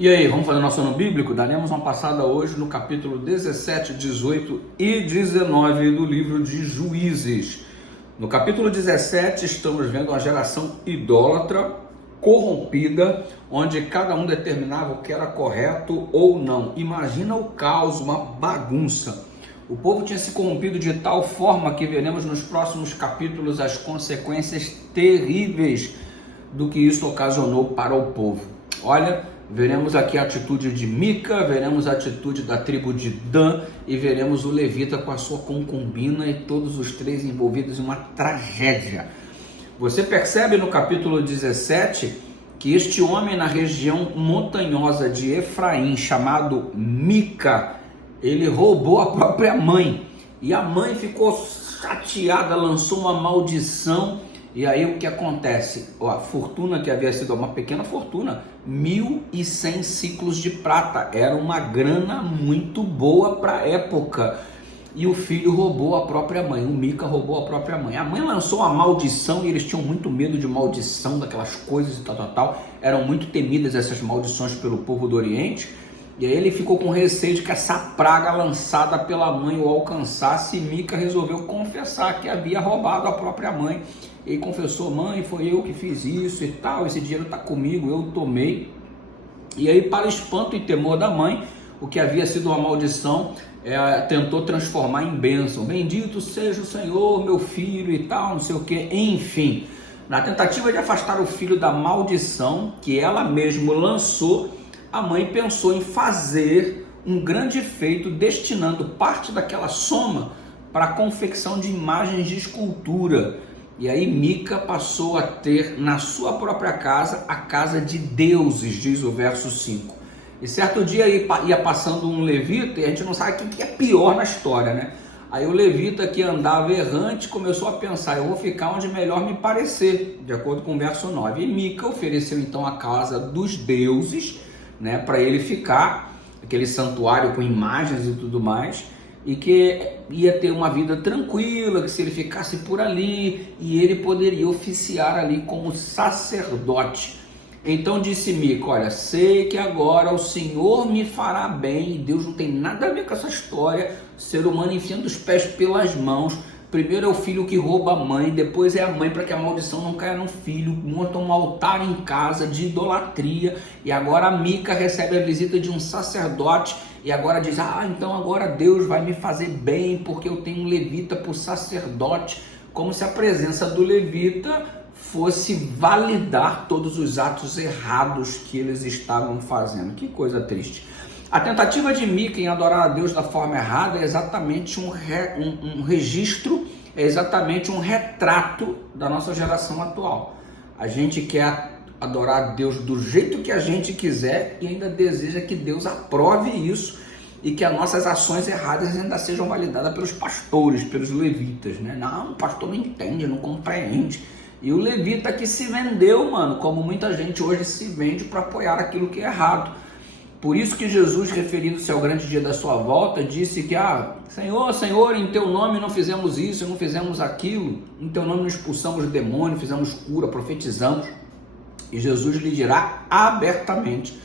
E aí, vamos fazer nosso ano bíblico? Daremos uma passada hoje no capítulo 17, 18 e 19 do livro de Juízes. No capítulo 17, estamos vendo uma geração idólatra, corrompida, onde cada um determinava o que era correto ou não. Imagina o caos, uma bagunça. O povo tinha se corrompido de tal forma que veremos nos próximos capítulos as consequências terríveis do que isso ocasionou para o povo. Olha, veremos aqui a atitude de Mica, veremos a atitude da tribo de Dan e veremos o levita com a sua concubina e todos os três envolvidos em uma tragédia. Você percebe no capítulo 17 que este homem na região montanhosa de Efraim, chamado Mica, ele roubou a própria mãe e a mãe ficou chateada, lançou uma maldição. E aí o que acontece? A fortuna que havia sido uma pequena fortuna, 1.100 ciclos de prata, era uma grana muito boa para a época. E o filho roubou a própria mãe, o Mica roubou a própria mãe. A mãe lançou uma maldição e eles tinham muito medo de maldição, daquelas coisas e tal. Eram muito temidas essas maldições pelo povo do Oriente. E aí ele ficou com receio de que essa praga lançada pela mãe o alcançasse, e Mica resolveu confessar que havia roubado a própria mãe. Ele confessou: mãe, foi eu que fiz isso e tal, esse dinheiro está comigo, eu tomei. E aí, para espanto e temor da mãe, o que havia sido uma maldição, tentou transformar em bênção. Bendito seja o Senhor, meu filho e tal, não sei o que, enfim. Na tentativa de afastar o filho da maldição que ela mesma lançou, a mãe pensou em fazer um grande feito, destinando parte daquela soma para a confecção de imagens de escultura. E aí Mica passou a ter na sua própria casa a casa de deuses, diz o verso 5. E certo dia ia passando um levita, e a gente não sabe o que é pior na história, né? Aí o levita que andava errante começou a pensar: eu vou ficar onde melhor me parecer, de acordo com o verso 9. E Mica ofereceu então a casa dos deuses, né, para ele ficar, aquele santuário com imagens e tudo mais, e que ia ter uma vida tranquila, que se ele ficasse por ali, e ele poderia oficiar ali como sacerdote. Então disse Mica: olha, sei que agora o Senhor me fará bem, e Deus não tem nada a ver com essa história, ser humano enfiando os pés pelas mãos. Primeiro é o filho que rouba a mãe, depois é a mãe para que a maldição não caia no filho, monta um altar em casa de idolatria, e agora a Mica recebe a visita de um sacerdote, e agora diz: então agora Deus vai me fazer bem, porque eu tenho um levita por sacerdote, como se a presença do levita fosse validar todos os atos errados que eles estavam fazendo. Que coisa triste. A tentativa de Mica em adorar a Deus da forma errada é exatamente um registro, é exatamente um retrato da nossa geração atual. A gente quer adorar a Deus do jeito que a gente quiser e ainda deseja que Deus aprove isso e que as nossas ações erradas ainda sejam validadas pelos pastores, pelos levitas, né? Não, o pastor não entende, não compreende. E o levita que se vendeu, mano, como muita gente hoje se vende para apoiar aquilo que é errado. Por isso que Jesus, referindo-se ao grande dia da sua volta, disse que: Senhor, Senhor, em teu nome não fizemos isso, não fizemos aquilo, em teu nome não expulsamos o demônio, fizemos cura, profetizamos. E Jesus lhe dirá abertamente: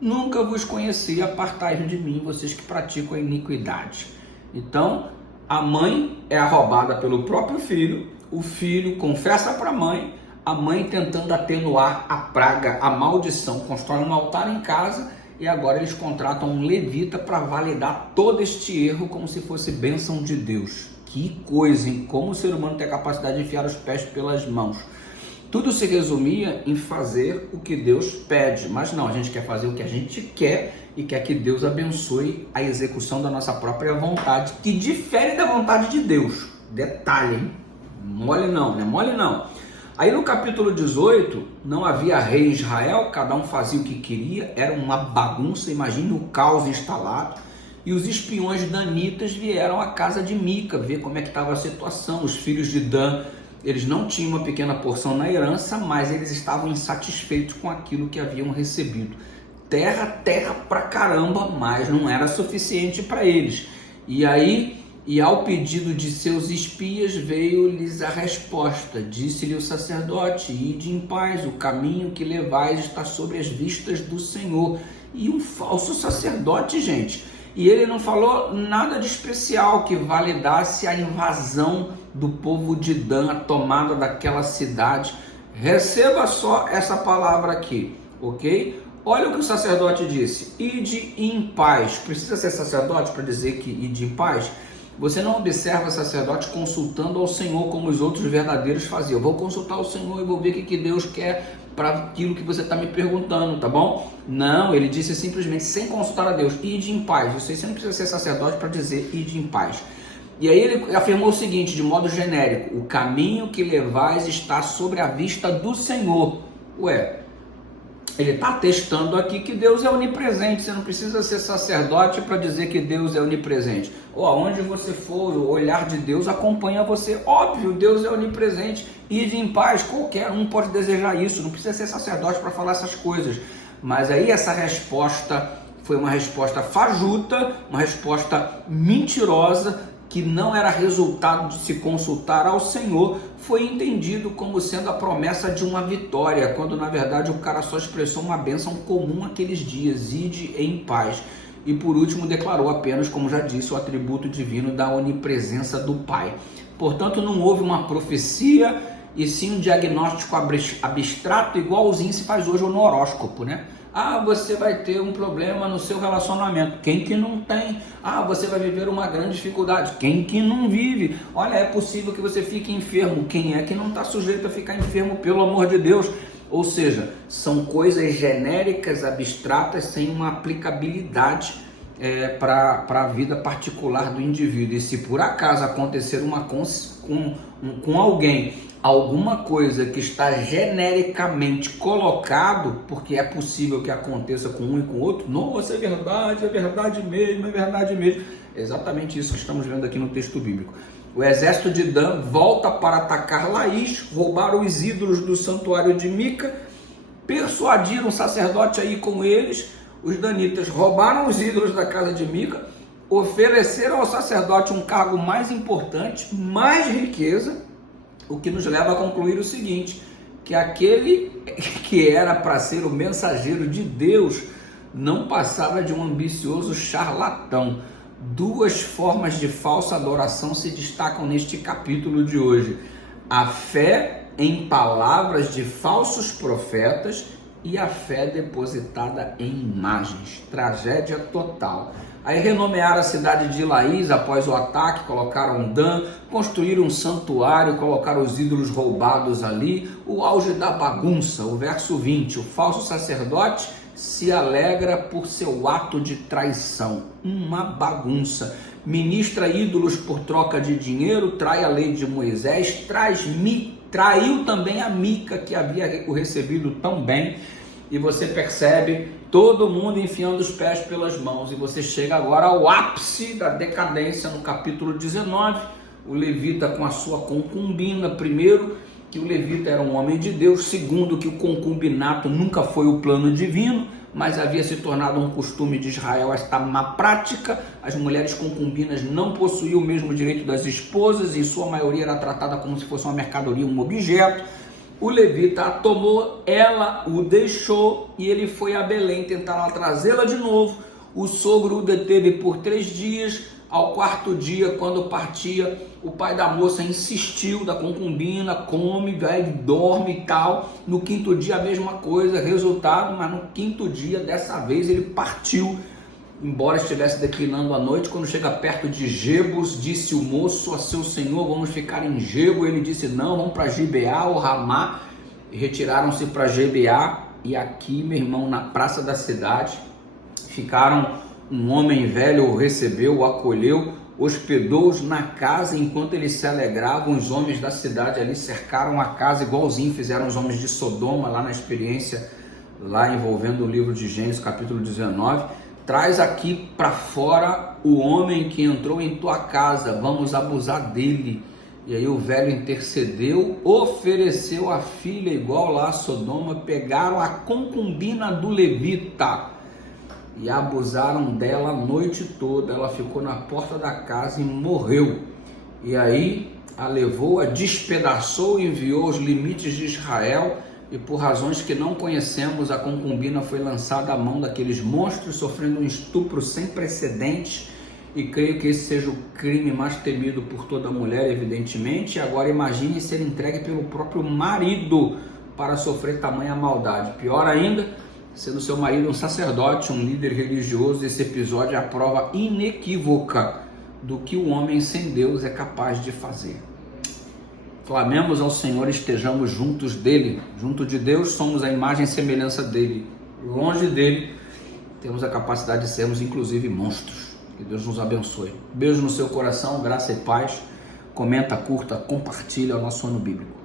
nunca vos conheci, apartai-vos de mim, vocês que praticam a iniquidade. Então, a mãe é roubada pelo próprio filho, o filho confessa para a mãe tentando atenuar a praga, a maldição, constrói um altar em casa. E agora eles contratam um levita para validar todo este erro como se fosse bênção de Deus. Que coisa, hein? Como o ser humano tem a capacidade de enfiar os pés pelas mãos. Tudo se resumia em fazer o que Deus pede. Mas não, a gente quer fazer o que a gente quer e quer que Deus abençoe a execução da nossa própria vontade, que difere da vontade de Deus. Detalhe, hein? Mole não, né? Mole não. Aí no capítulo 18, não havia rei em Israel, cada um fazia o que queria, era uma bagunça, imagine o caos instalado. E os espiões danitas vieram à casa de Mica, ver como é que estava a situação. Os filhos de Dan, eles não tinham uma pequena porção na herança, mas eles estavam insatisfeitos com aquilo que haviam recebido. Terra pra caramba, mas não era suficiente para eles. E aí E ao pedido de seus espias veio-lhes a resposta. Disse-lhe o sacerdote: ide em paz, o caminho que levais está sobre as vistas do Senhor. E um falso sacerdote, gente. E ele não falou nada de especial que validasse a invasão do povo de Dan, a tomada daquela cidade. Receba só essa palavra aqui, ok? Olha o que o sacerdote disse: ide em paz. Precisa ser sacerdote para dizer que ide em paz? Você não observa sacerdote consultando ao Senhor como os outros verdadeiros faziam. Eu vou consultar o Senhor e vou ver o que Deus quer para aquilo que você está me perguntando, tá bom? Não, ele disse simplesmente, sem consultar a Deus: ide em paz. Você não precisa ser sacerdote para dizer ide em paz. E aí ele afirmou o seguinte, de modo genérico: o caminho que levais está sobre a vista do Senhor. Ué, ele está atestando aqui que Deus é onipresente. Você não precisa ser sacerdote para dizer que Deus é onipresente. Ou aonde você for, o olhar de Deus acompanha você. Óbvio, Deus é onipresente. Ide em paz, qualquer um pode desejar isso. Não precisa ser sacerdote para falar essas coisas. Mas aí essa resposta foi uma resposta fajuta, uma resposta mentirosa, que não era resultado de se consultar ao Senhor, foi entendido como sendo a promessa de uma vitória, quando na verdade o cara só expressou uma bênção comum aqueles dias: ide em paz. E por último declarou apenas, como já disse, o atributo divino da onipresença do Pai. Portanto, não houve uma profecia, e sim um diagnóstico abstrato, igualzinho se faz hoje no horóscopo, né? Ah, você vai ter um problema no seu relacionamento. Quem que não tem? Ah, você vai viver uma grande dificuldade. Quem que não vive? Olha, é possível que você fique enfermo. Quem é que não está sujeito a ficar enfermo, pelo amor de Deus? Ou seja, são coisas genéricas, abstratas, sem uma aplicabilidade para a vida particular do indivíduo. E se por acaso acontecer com alguém alguma coisa que está genericamente colocado, porque é possível que aconteça com um e com o outro, nossa, é verdade mesmo, é verdade mesmo. É exatamente isso que estamos vendo aqui no texto bíblico. O exército de Dan volta para atacar Laís, roubaram os ídolos do santuário de Mica, persuadiram o sacerdote a ir com eles. Os danitas roubaram os ídolos da casa de Mica, ofereceram ao sacerdote um cargo mais importante, mais riqueza, o que nos leva a concluir o seguinte, que aquele que era para ser o mensageiro de Deus não passava de um ambicioso charlatão. Duas formas de falsa adoração se destacam neste capítulo de hoje: a fé em palavras de falsos profetas e a fé depositada em imagens. Tragédia total. Aí renomearam a cidade de Laís após o ataque, colocaram Dan, construíram um santuário, colocaram os ídolos roubados ali. O auge da bagunça, o verso 20, o falso sacerdote se alegra por seu ato de traição. Uma bagunça. Ministra ídolos por troca de dinheiro, trai a lei de Moisés, traiu também a Mica, que havia o recebido tão bem. E você percebe todo mundo enfiando os pés pelas mãos. E você chega agora ao ápice da decadência no capítulo 19. O levita com a sua concubina. Primeiro, que o levita era um homem de Deus. Segundo, que o concubinato nunca foi o plano divino, mas havia se tornado um costume de Israel esta má prática. As mulheres concubinas não possuíam o mesmo direito das esposas, e em sua maioria era tratada como se fosse uma mercadoria, um objeto. O levita a tomou, ela o deixou e ele foi a Belém tentar trazê-la de novo. O sogro o deteve por 3 dias. Ao 4º dia, quando partia, o pai da moça insistiu, da concubina, come, dorme e tal. No 5º dia a mesma coisa, resultado, mas no 5º dia, dessa vez ele partiu. Embora estivesse declinando a noite, quando chega perto de Jebus, disse o moço a seu senhor: vamos ficar em Jebo. Ele disse: não, vamos para Gibeá ou Ramá. E retiraram-se para Gibeá. E aqui, meu irmão, na praça da cidade, ficaram. Um homem velho o recebeu, o acolheu, hospedou-os na casa. Enquanto eles se alegravam, os homens da cidade ali cercaram a casa, igualzinho fizeram os homens de Sodoma, lá na experiência, lá envolvendo o livro de Gênesis, capítulo 19. Traz aqui para fora o homem que entrou em tua casa, vamos abusar dele. E aí o velho intercedeu, ofereceu a filha, igual lá a Sodoma, pegaram a concubina do levita. e abusaram dela a noite toda. Ela ficou na porta da casa e morreu. E aí a levou, a despedaçou e enviou aos limites de Israel, e por razões que não conhecemos, a concubina foi lançada à mão daqueles monstros, sofrendo um estupro sem precedentes, e creio que esse seja o crime mais temido por toda mulher, evidentemente. E agora imagine ser entregue pelo próprio marido para sofrer tamanha maldade. Pior ainda, sendo seu marido um sacerdote, um líder religioso. Esse episódio é a prova inequívoca do que o homem sem Deus é capaz de fazer. Clamemos ao Senhor e estejamos juntos dele. Junto de Deus somos a imagem e semelhança dele. Longe dele temos a capacidade de sermos inclusive monstros. Que Deus nos abençoe. Beijo no seu coração, graça e paz. Comenta, curta, compartilha o nosso ano bíblico.